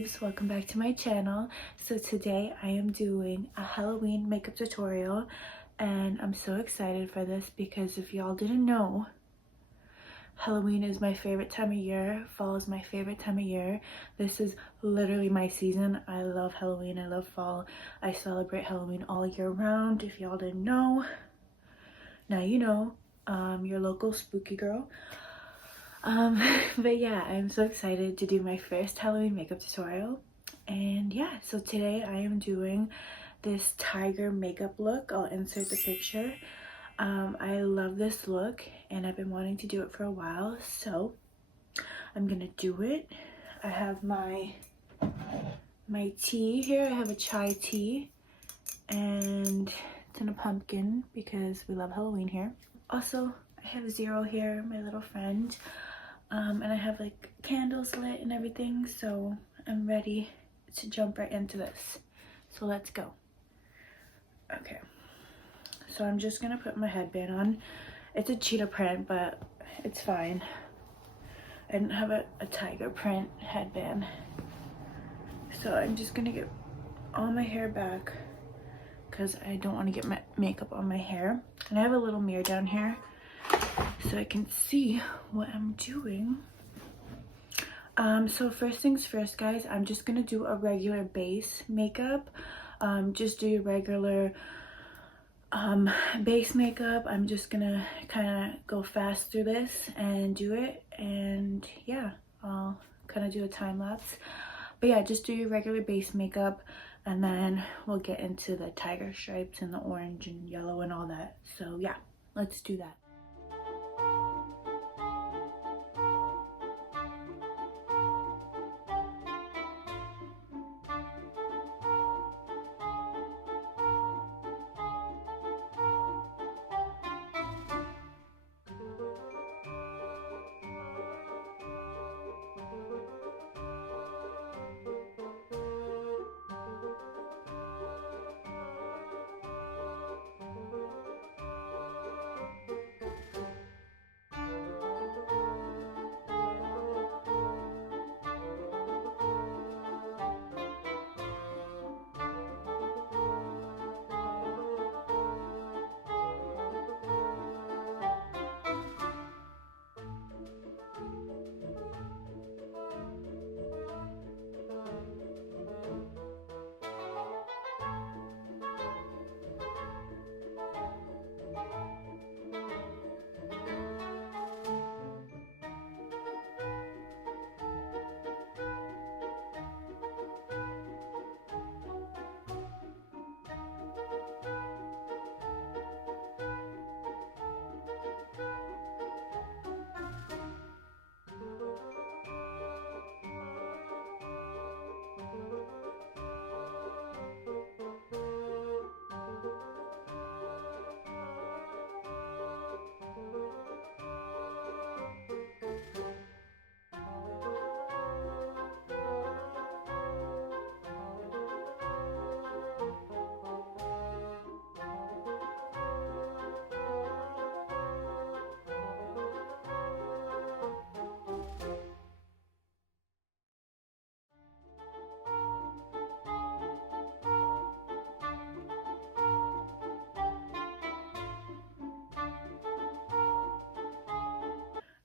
babes, welcome back to my channel. So today I am doing a Halloween makeup tutorial and I'm so excited for this because if y'all didn't know, Halloween is my favorite time of year. Fall is my favorite time of year. This is literally my season. I love Halloween. I love fall. I celebrate Halloween all year round. If y'all didn't know, now you know. Your local spooky girl. But yeah, I'm so excited to do my first Halloween makeup tutorial. And yeah, so today I am doing this tiger makeup look. I'll insert the picture. I love this look and I've been wanting to do it for a while, so I'm gonna do it. I have my tea here. I have a chai tea and it's in a pumpkin because we love Halloween here. Also, I have Zero here, my little friend. And I have like candles lit and everything, so I'm ready to jump right into this. So let's go. Okay, so I'm just gonna put my headband on. It's a cheetah print, but it's fine. I didn't have a tiger print headband. So I'm just gonna get all my hair back because I don't want to get my makeup on my hair. And I have a little mirror down here so I can see what I'm doing. So first things first, guys, I'm just gonna do a regular base makeup. Just do your regular base makeup. I'm just gonna kind of go fast through this and do it, and yeah, I'll kind of do a time lapse. But yeah, just do your regular base makeup and then we'll get into the tiger stripes and the orange and yellow and all that. So yeah, let's do that.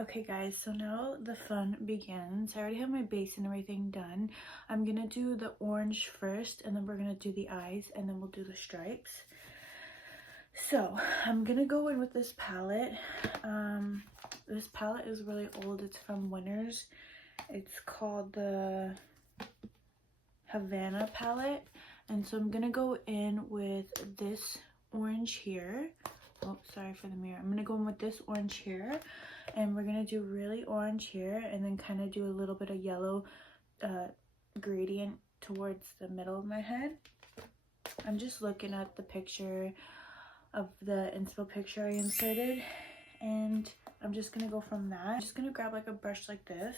Okay guys, so now the fun begins. I already have my base and everything done. I'm gonna do the orange first and then we're gonna do the eyes and then we'll do the stripes. So I'm gonna go in with this palette. This palette is really old. It's from Winners. It's called the Havana palette. And so I'm gonna go in with this orange here. Oh, sorry for the mirror. I'm gonna go in with this orange here, and we're gonna do really orange here and then kind of do a little bit of yellow gradient towards the middle of my head. I'm just looking at the picture of the inspo picture I inserted, and I'm just gonna go from that. I'm just gonna grab like a brush like this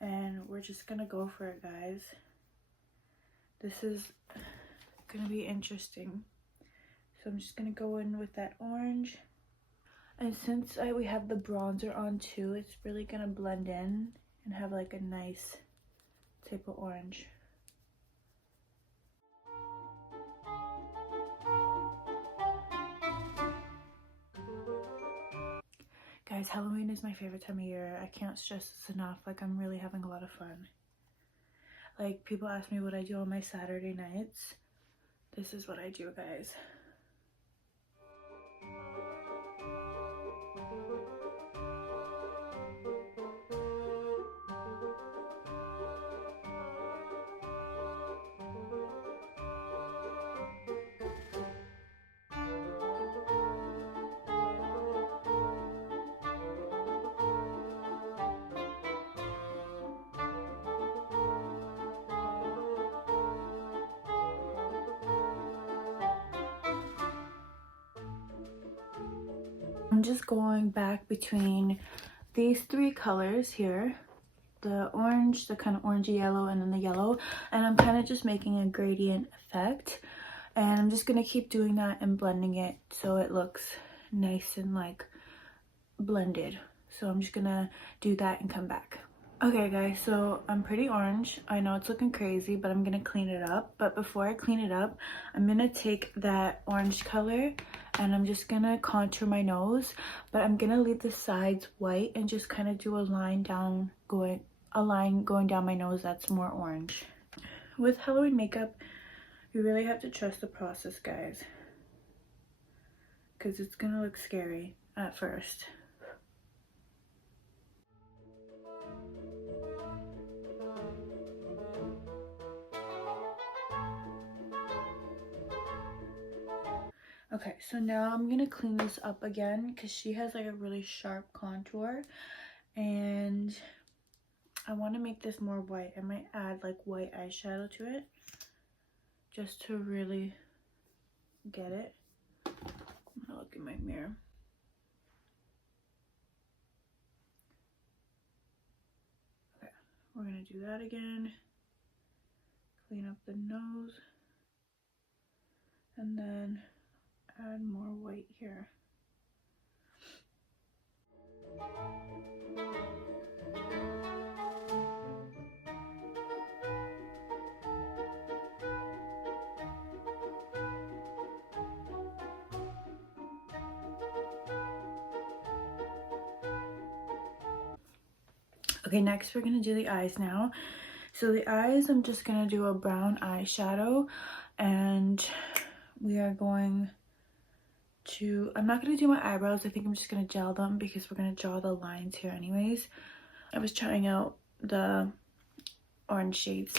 and we're just gonna go for it, guys. This is gonna be interesting. So I'm just gonna go in with that orange. And since we have the bronzer on too, it's really gonna blend in and have like a nice type of orange. Guys, Halloween is my favorite time of year. I can't stress this enough. Like, I'm really having a lot of fun. Like, people ask me what I do on my Saturday nights. This is what I do, guys. I'm just going back between these three colors here, the orange, the kind of orangey yellow, and then the yellow, and I'm kind of just making a gradient effect, and I'm just gonna keep doing that and blending it so it looks nice and like blended. So I'm just gonna do that and come back. Okay guys, so I'm pretty orange. I know it's looking crazy, but I'm gonna clean it up. But before I clean it up, I'm gonna take that orange color and I'm just gonna contour my nose, but I'm gonna leave the sides white and just kind of do a line going down my nose that's more orange. With Halloween makeup, you really have to trust the process, guys, because it's gonna look scary at first. Okay, so now I'm gonna clean this up again because she has like a really sharp contour and I want to make this more white. I might add like white eyeshadow to it just to really get it. I'm gonna look in my mirror. Okay, we're gonna do that again. Clean up the nose and then add more white here. Okay, next we're gonna do the eyes now. So the eyes, I'm just gonna do a brown eyeshadow and we are going to, I'm not gonna do my eyebrows. I think I'm just gonna gel them because we're gonna draw the lines here anyways. I was trying out the orange shades.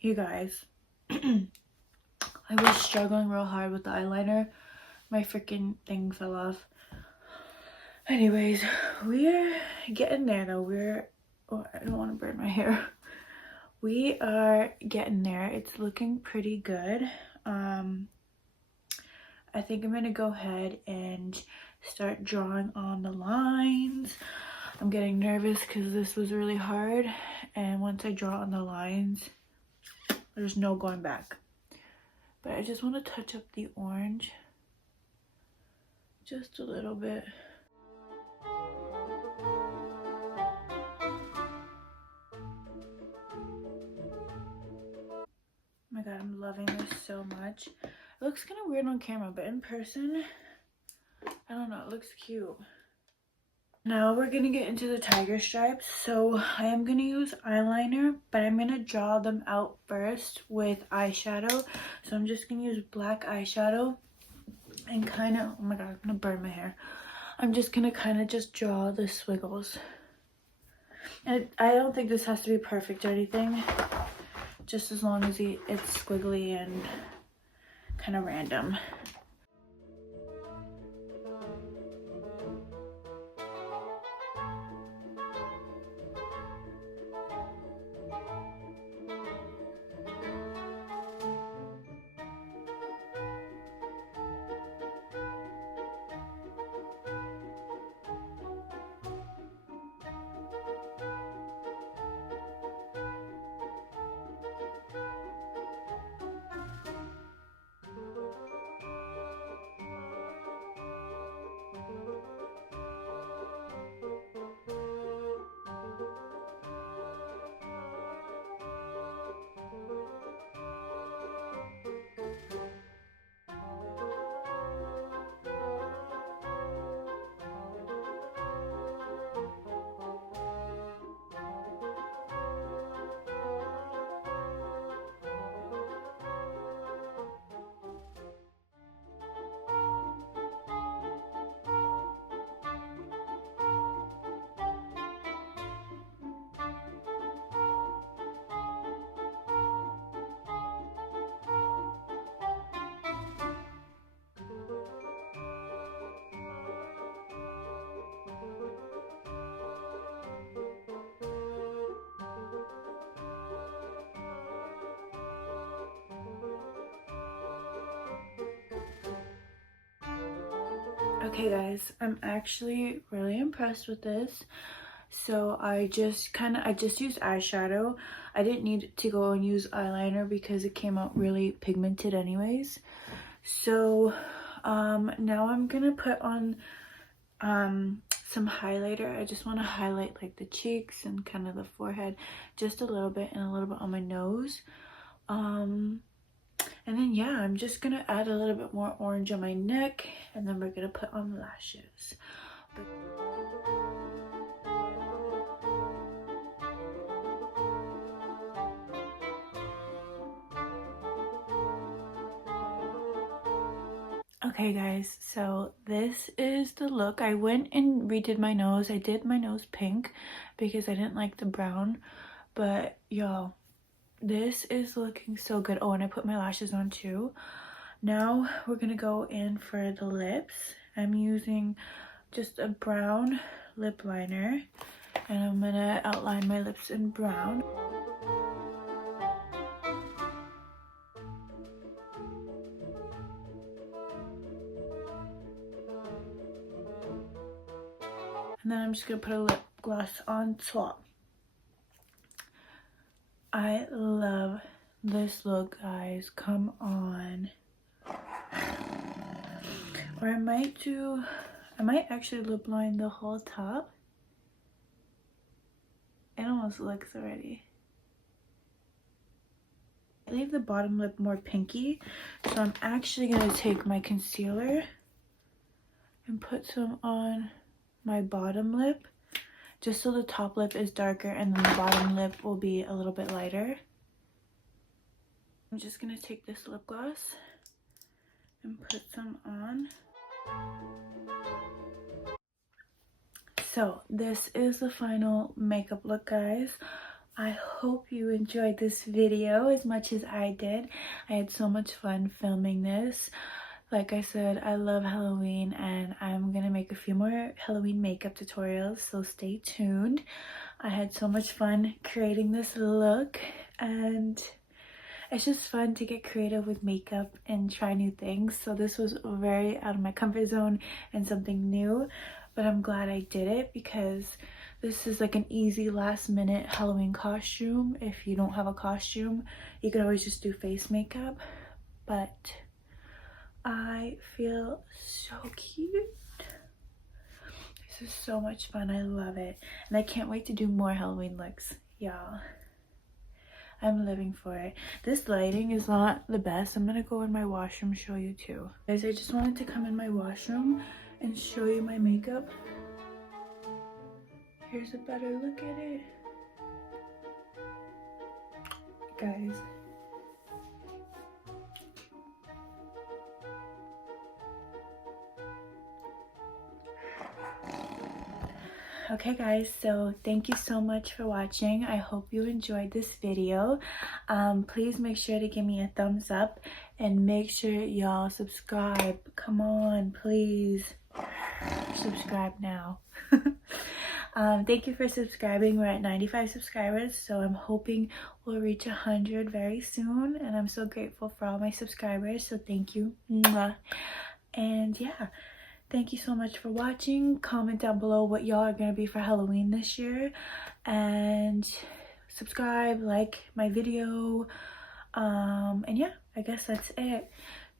You guys, I was struggling real hard with the eyeliner. My freaking thing fell off. Anyways, we're getting there though. Oh, I don't want to burn my hair. We are getting there. It's looking pretty good. I think I'm gonna go ahead and start drawing on the lines. I'm getting nervous because this was really hard, and once I draw on the lines, there's no going back. But I just want to touch up the orange just a little bit. god, I'm loving this so much. It looks kind of weird on camera, but in person, I don't know, it looks cute. Now we're gonna get into the tiger stripes. So I am gonna use eyeliner, but I'm gonna draw them out first with eyeshadow. So I'm just gonna use black eyeshadow and kind of, oh my god, I'm gonna burn my hair. I'm just gonna kind of just draw the squiggles. And I don't think this has to be perfect or anything, just as long as it's squiggly and kind of random. Okay guys, I'm actually really impressed with this. So I just used eyeshadow. I didn't need to go and use eyeliner because it came out really pigmented anyways. So now I'm gonna put on some highlighter. I just want to highlight like the cheeks and kind of the forehead just a little bit, and a little bit on my nose. And then yeah, I'm just gonna add a little bit more orange on my neck, and then we're gonna put on lashes. Okay guys, so this is the look. I went and redid my nose. I did my nose pink because I didn't like the brown, but y'all, this is looking so good. Oh, and I put my lashes on too. Now we're gonna go in for the lips. I'm using just a brown lip liner, and I'm gonna outline my lips in brown. And then I'm just gonna put a lip gloss on top. I love this look, guys. Come on. Or I might actually lip line the whole top. It almost looks already. I leave the bottom lip more pinky, so I'm actually gonna take my concealer and put some on my bottom lip, just so the top lip is darker and then the bottom lip will be a little bit lighter. I'm just gonna take this lip gloss and put some on. So this is the final makeup look, guys. I hope you enjoyed this video as much as I did. I had so much fun filming this. Like I said, I love Halloween, and I'm gonna make a few more Halloween makeup tutorials, so stay tuned. I had so much fun creating this look, and it's just fun to get creative with makeup and try new things. So this was very out of my comfort zone and something new, but I'm glad I did it because this is like an easy last minute Halloween costume. If you don't have a costume, you could always just do face makeup, but I feel so cute. This is so much fun. I love it, and I can't wait to do more Halloween looks, y'all. I'm living for it. This lighting is not the best. I'm gonna go in my washroom, show you too. Guys, I just wanted to come in my washroom and show you my makeup. Here's a better look at it. Guys. Okay guys, so thank you so much for watching. I hope you enjoyed this video. Please make sure to give me a thumbs up and make sure y'all subscribe. Come on, please subscribe now. Thank you for subscribing. We're at 95 subscribers, so I'm hoping we'll reach 100 very soon, and I'm so grateful for all my subscribers, so thank you. Mwah. And yeah, thank you so much for watching. Comment down below what y'all are gonna be for Halloween this year, and subscribe, like my video, and yeah, I guess that's it.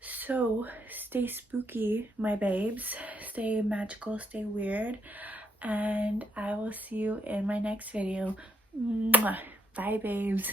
So stay spooky, my babes, stay magical, stay weird, and I will see you in my next video. Mwah. Bye babes.